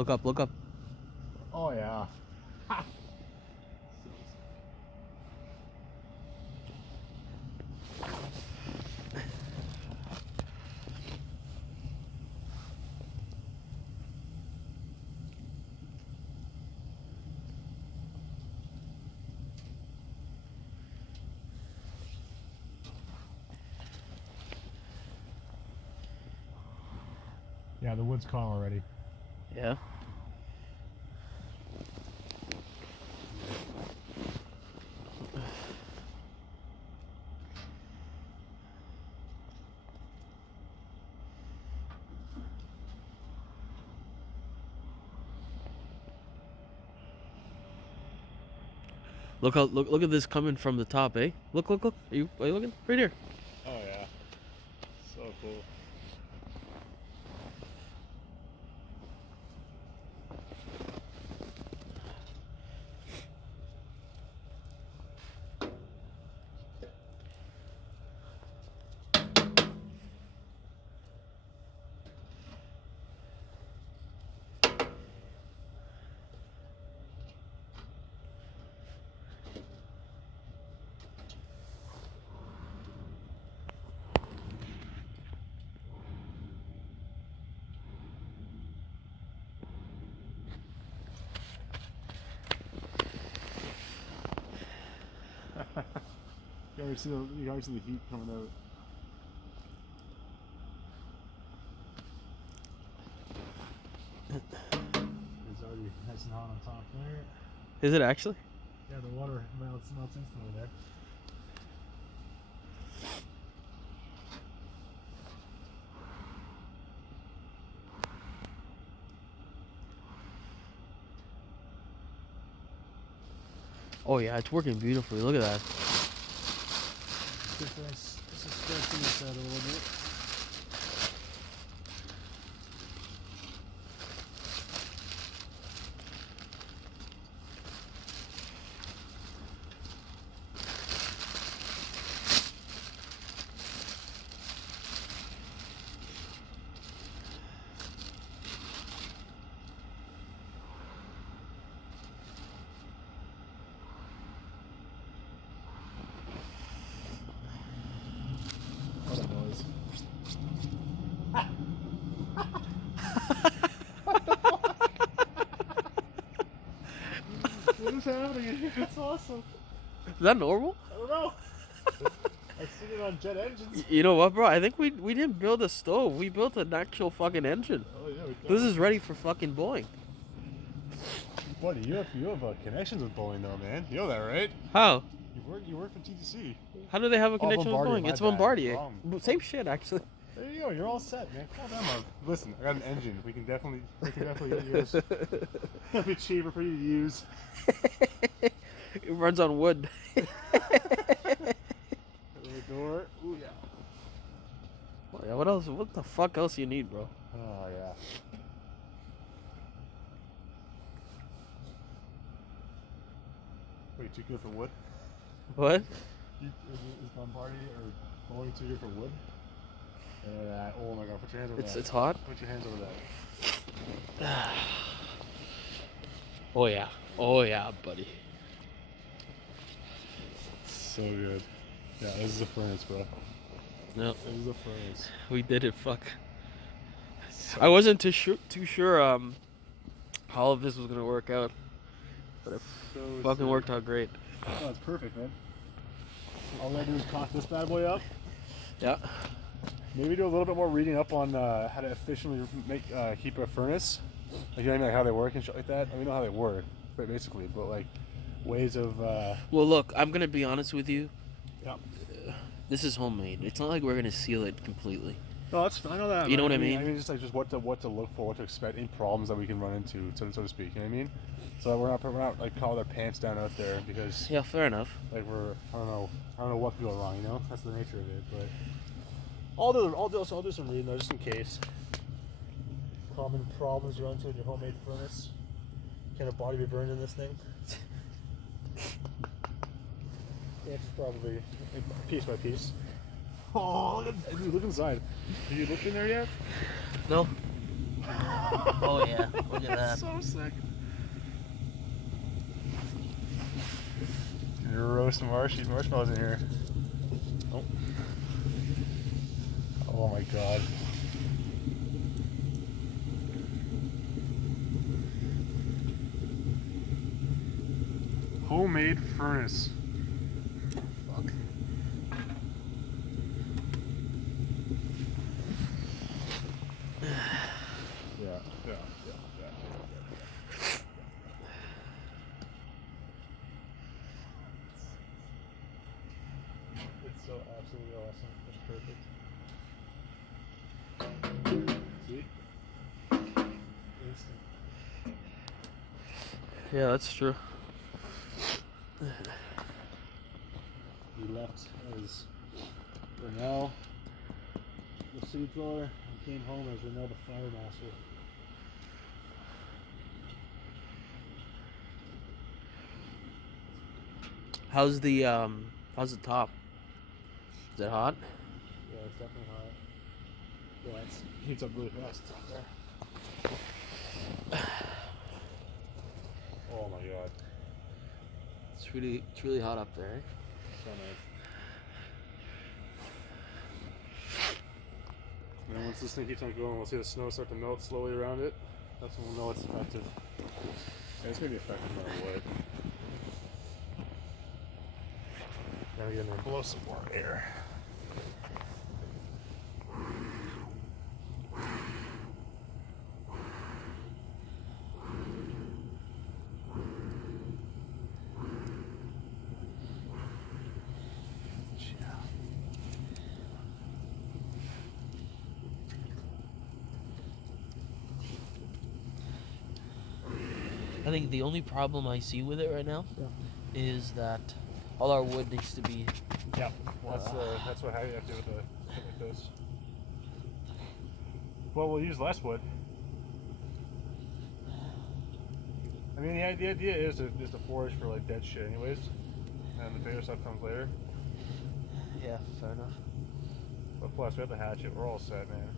Look up, look up. Oh yeah. Ha. Yeah, the wood's calm already. Yeah. Look how look at this coming from the top, eh? Look. Are you looking? Right here. Oh yeah. So cool. You guys see the heat coming out. It's already nice and hot on top there. Is it actually? Yeah, the water melts instantly there. Oh yeah, it's working beautifully. Look at that. This is stretching this out a little bit. What a noise. What is happening? It's awesome. Is that normal? I don't know. I've seen it on jet engines. You know what, bro? I think we didn't build a stove. We built an actual fucking engine. Oh yeah, This is ready for fucking Boeing. Buddy, you have connections with Boeing though, man. You know that, right? How? You work for TTC. How do they have a connection with Bombardier, Boeing? my It's bad. Bombardier. Wrong. Same shit, actually. There you go. You're all set, man. Calm down, Mark. Listen, I got an engine. We can definitely get yours. It'll be cheaper for you to use. It runs on wood. The door. Ooh yeah. Oh, yeah, what else? What the fuck else you need, bro? Oh yeah. Wait, you go for wood? What? Is Bombardier or Boeing too good for wood? Oh my god, put your hands over that. It's hot. Put your hands over that. Oh yeah. Oh yeah, buddy. So good. Yeah, this is a furnace, bro. No, This is a furnace. we did it. Fuck. I wasn't too sure how all of this was gonna work out, but it fucking worked out great. Oh, that's perfect, man. All we gotta do is cock this bad boy up. Yeah. Maybe do a little bit more reading up on how to efficiently keep a furnace. Like, you know what I mean? Like how they work and shit like that. I mean, know how they work, basically, but like ways of. Well, look, I'm gonna be honest with you. Yeah. This is homemade. It's not like we're gonna seal it completely. No, that's I know that. You know what I mean? I mean, just what to look for, what to expect, any problems that we can run into, so to speak. You know what I mean? So we're not like calling our pants down out there because Yeah, fair enough. like I don't know what could go wrong. You know, that's the nature of it. But I'll do some reading though, just in case. Common problems you run into in your homemade furnace. Can a body be burned in this thing? Yeah, it's probably piece by piece. Oh, look inside. Have you looked in there yet? No. Oh yeah, look at that. So sick. You're roasting marshmallows in here. Oh. Oh my god. Homemade furnace. Fuck. Yeah. It's so absolutely awesome. It's perfect. See? Instant. Yeah, that's true. We left as Renell, the city dweller, and came home as Renell the fire master. How's the top? Is it hot? Yeah, it's definitely hot. Yeah, it heats up really fast up there. Oh my god. It's really hot up there. Eh? So nice. And then once this thing keeps on going, we'll see the snow start to melt slowly around it. That's when we'll know it's effective. Yeah, it's gonna be effective no matter what. Now we're gonna blow some more air. I think the only problem I see with it right now is that all our wood needs to be. Yeah, that's what you have to do with the shit like this. Well, we'll use less wood. I mean, the idea is to forage for like dead shit, anyways, and the bigger stuff comes later. Yeah, fair enough. But plus, we have the hatchet. We're all set, man.